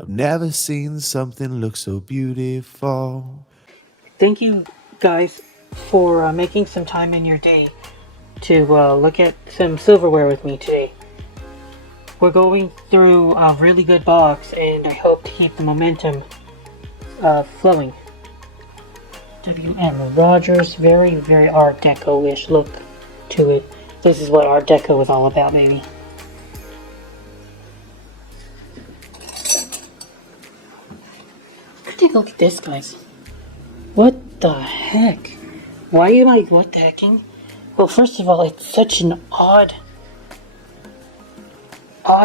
I've never seen something look so beautiful. Thank you guys for making some time in your day to look at some silverware with me today. We're going through a really good box, and I hope to keep the momentum flowing. W.M. Rogers, very, very Art Deco-ish look to it. This is what Art Deco is all about, baby. Take a look at this, guys. What the heck? Why am I what the hecking? Well, first of all, it's such an odd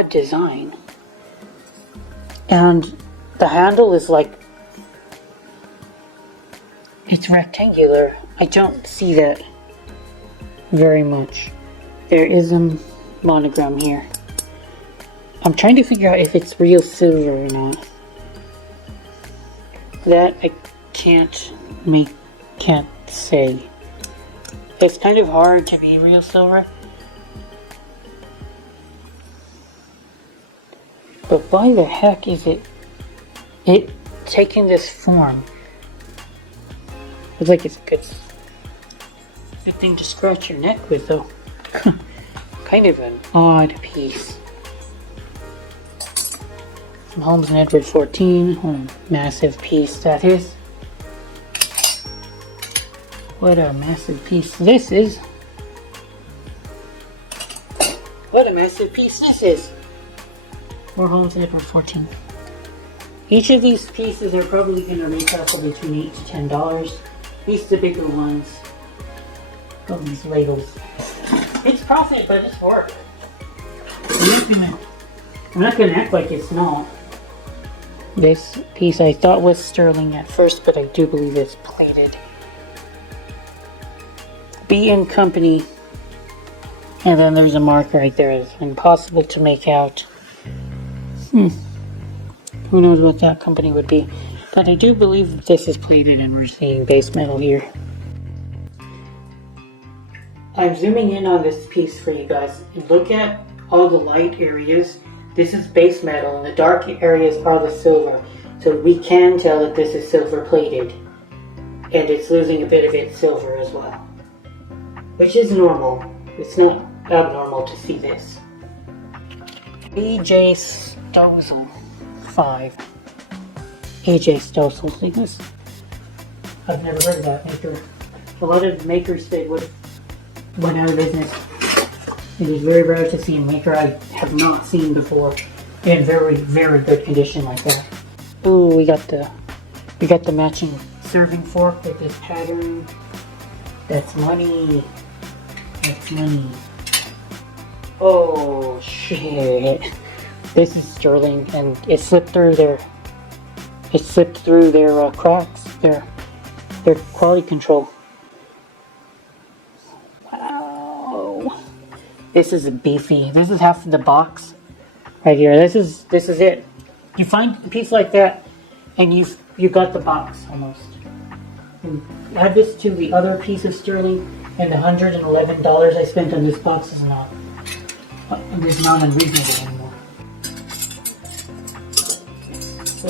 design. And the handle is like, it's rectangular. I don't see that very much. There is a monogram here. I'm trying to figure out if it's real silver or not. That I can't say. It's kind of hard to be real silver. But why the heck is it taking this form? Looks like it's a good thing to scratch your neck with, though. Kind of an odd piece. From Holmes and Edward 14. Massive piece that is. What a massive piece this is. What a massive piece this is. More Holmes and Edward 14. Each of these pieces are probably going to retail for between $8 to $10. At least the bigger ones. All these labels. It's profit, but it's work. I'm not gonna act like it's not. This piece I thought was sterling at first, but I do believe it's plated. B & Company. And then there's a mark right there. It's impossible to make out. Who knows what that company would be. But I do believe that this is plated and we're seeing base metal here. I'm zooming in on this piece for you guys. And look at all the light areas. This is base metal and the dark areas are the silver. So we can tell that this is silver plated. And it's losing a bit of its silver as well. Which is normal. It's not abnormal to see this. AJ Stossel 5. AJ Stossel things. I've never heard of that maker. A lot of makers that went out of business. It is very rare to see a maker I have not seen before in very, very good condition like that. Ooh, we got the matching serving fork with this pattern. That's money. That's money. Oh shit! This is sterling, and it slipped through their. It slipped through their cracks. Their quality control. Wow! This is a beefy. This is half of the box, right here. This is it. You find a piece like that, and you got the box almost. And add this to the other piece of sterling, and the $111 I spent on this box is not unreasonable anymore. So,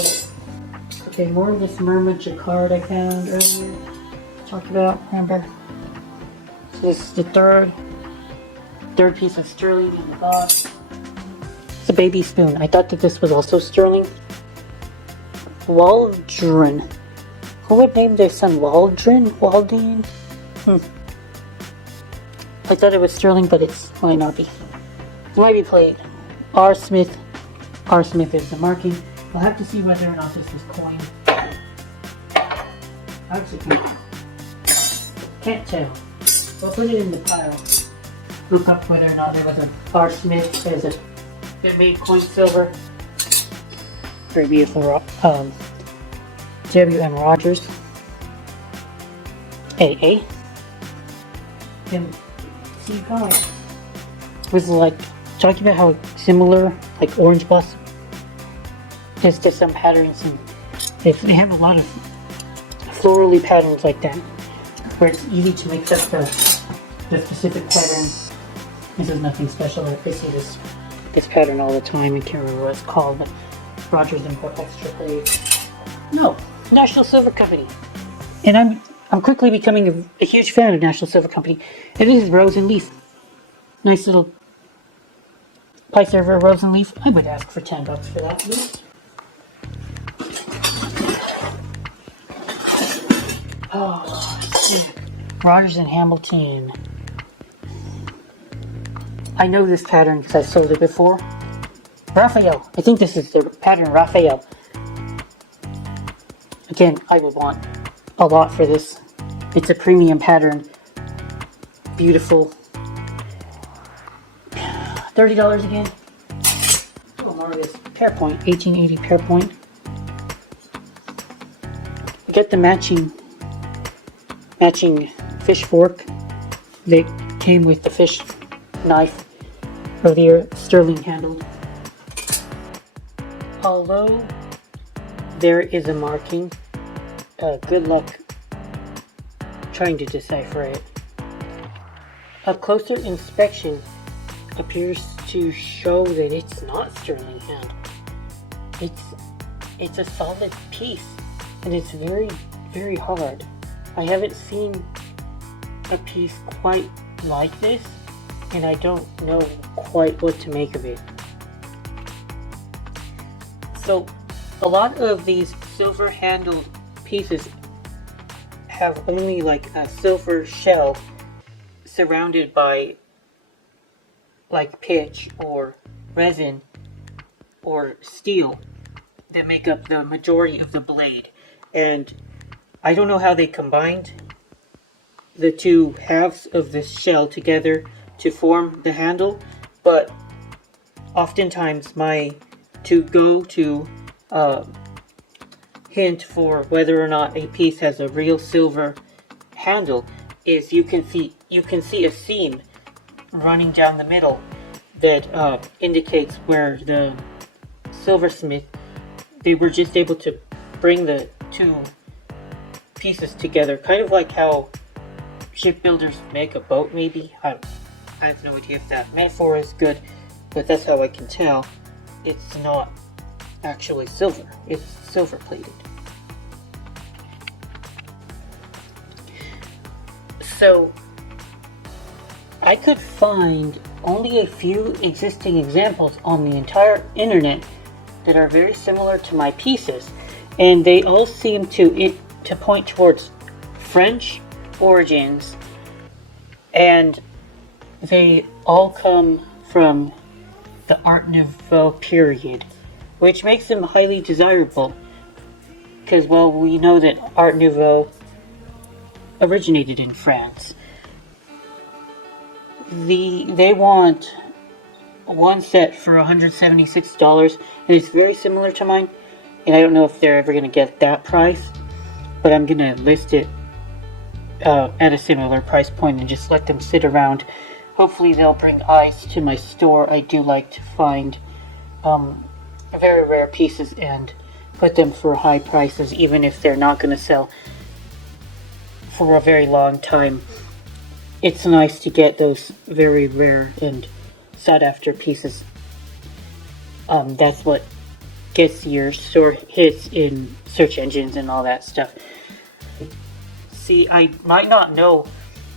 okay, more of this Mermaid Jacquard I found earlier. Talked about, remember? So this is the third piece of sterling in the box. It's a baby spoon. I thought that this was also sterling. Waldron. Who would name their son Waldron? Waldine? I thought it was sterling, but it might not be. It might be plate. R. Smith. R. Smith is the marking. I'll have to see whether or not this is coin. Actually, can't tell. We'll put it in the pile. Look up whether or not there was a R. Smith as a that made coin silver. Very beautiful. W.M. Rogers. AA. And see guys. Was like talking about how similar, like Orange Bus, has just some patterns, and they have a lot of florally patterns like that, where it's easy to mix up the specific pattern. This is nothing special. I see this pattern all the time. I can't remember what it's called, but Rogers and put extra plate. No, National Silver Company. And I'm quickly becoming a huge fan of National Silver Company. And this is Rose and Leaf. Nice little pie server, Rose and Leaf. I would ask for $10 for that, please. Oh, Rogers and Hamilton. I know this pattern because I've sold it before. Raphael. I think this is the pattern Raphael. Again, I would want a lot for this. It's a premium pattern. Beautiful. $30 again. Oh, more of this pear point. 1880 pear point. Get the matching fish fork that came with the fish knife. Earlier, sterling handled. Although there is a marking, good luck trying to decipher it. A closer inspection appears to show that it's not sterling hand. It's a solid piece, and it's very, very hard. I haven't seen a piece quite like this, and I don't know quite what to make of it. So, a lot of these silver handled pieces have only like a silver shell surrounded by like pitch or resin or steel that make up the majority of the blade. And I don't know how they combined the two halves of this shell together to form the handle, but oftentimes my to-go-to hint for whether or not a piece has a real silver handle is you can see a seam running down the middle that indicates where the silversmith, they were just able to bring the two pieces together, kind of like how shipbuilders make a boat, maybe. I have no idea if that metaphor is good, but that's how I can tell. It's not actually silver, it's silver plated. So I could find only a few existing examples on the entire internet that are very similar to my pieces, and they all seem to point towards French origins, and they all come from the Art Nouveau period, which makes them highly desirable because, well, we know that Art Nouveau originated in France. They want one set for $176, and it's very similar to mine, and I don't know if they're ever going to get that price, but I'm going to list it at a similar price point and just let them sit around. Hopefully they'll bring eyes to my store. I do like to find very rare pieces and put them for high prices, even if they're not going to sell for a very long time. It's nice to get those very rare and sought after pieces. That's what gets your store hits in search engines and all that stuff. See, I might not know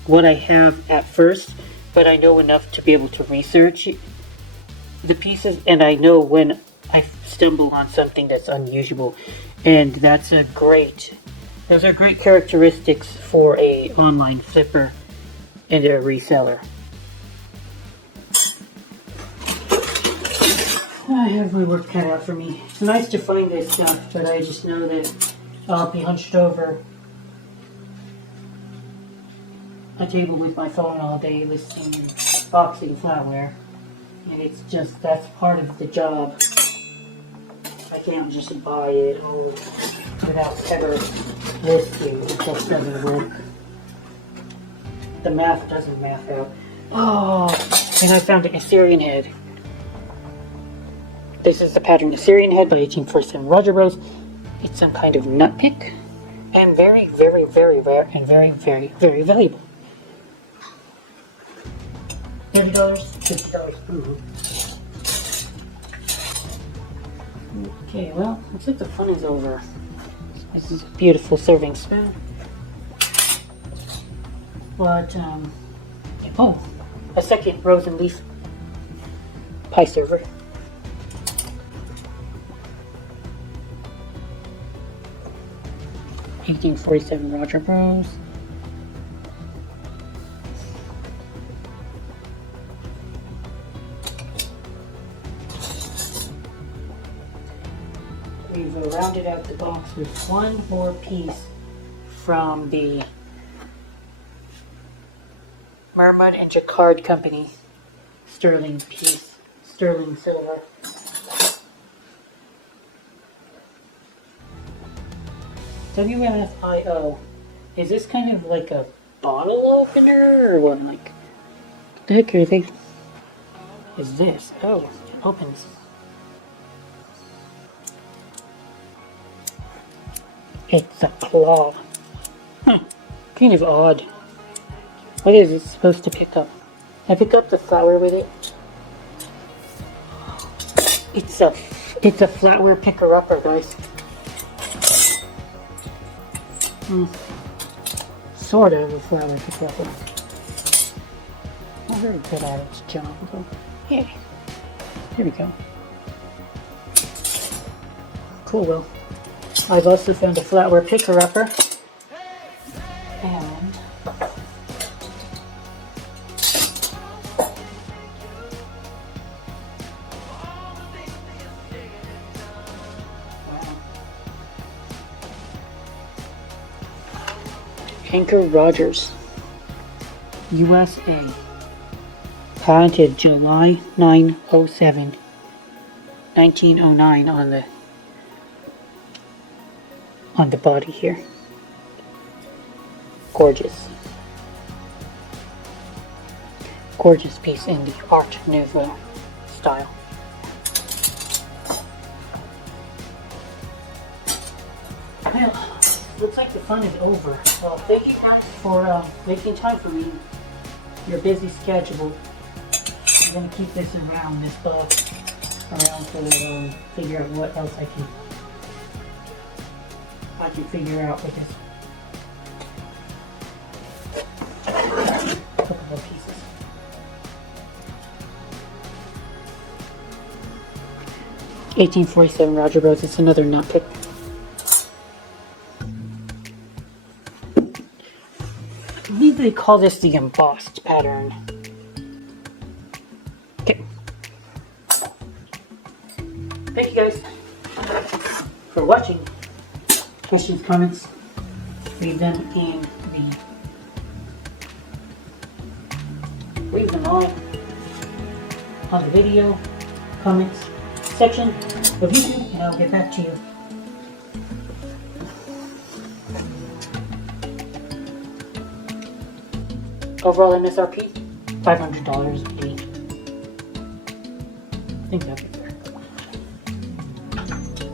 what I have at first, but I know enough to be able to research the pieces, and I know when I stumble on something that's unusual, and those are great characteristics for a online flipper and a reseller. I have my work cut out for me. It's nice to find this stuff, but I just know that I'll be hunched over a table with my phone all day listing and boxing flatware, and it's just, that's part of the job. I can't just buy it without ever listing. It just doesn't work. The math doesn't math out. Oh, and I found an Assyrian head. This is the pattern Assyrian head by 1847 Roger Bros. It's some kind of nut pick, and very, very, very rare, and very, very, very valuable. $30, $50. Okay, well, looks like the fun is over. This is a beautiful serving spoon. But, oh, a second rose and leaf pie server. $18.47 Roger Bros. We've rounded out the box with one more piece from the Mermud and Jacquard Company sterling piece, sterling silver. WMFIO. Is this kind of like a bottle opener or what? Like, what the heck are they? Is this? Oh, it opens. It's a claw. Kind of odd. What is it supposed to pick up? I pick up the flower with it. It's a flatware picker-upper, guys. Sort of a flower picker-upper. Not very good at its job, though. Yeah. Here we go. Cool, well. I've also found a flatware picker-upper. And Anchor Rogers, USA. Patented July 907, 1909 on the body here. Gorgeous. Gorgeous piece in the Art Nouveau style. Well, looks like the fun is over. Well, thank you guys for making time for me. Your busy schedule. I'm gonna keep this around, this box around to figure out what else I can figure out with this. A couple more pieces. $18.47 Roger Bros. It's another nut pick. I believe they call this the embossed pattern. Okay. Thank you guys for watching. Questions, comments, leave them on the video comments section of YouTube, and I'll get back to you. Overall MSRP, $500 a day. I think that'd be fair.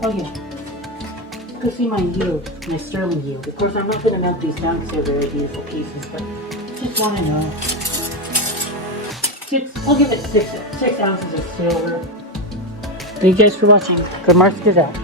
Oh yeah. Go see my yield, my sterling yield. Of course, I'm not going to melt these down because they're very beautiful pieces, but just want to know. I'll give it 6 ounces of silver. Thank you guys for watching. Good Marks is out.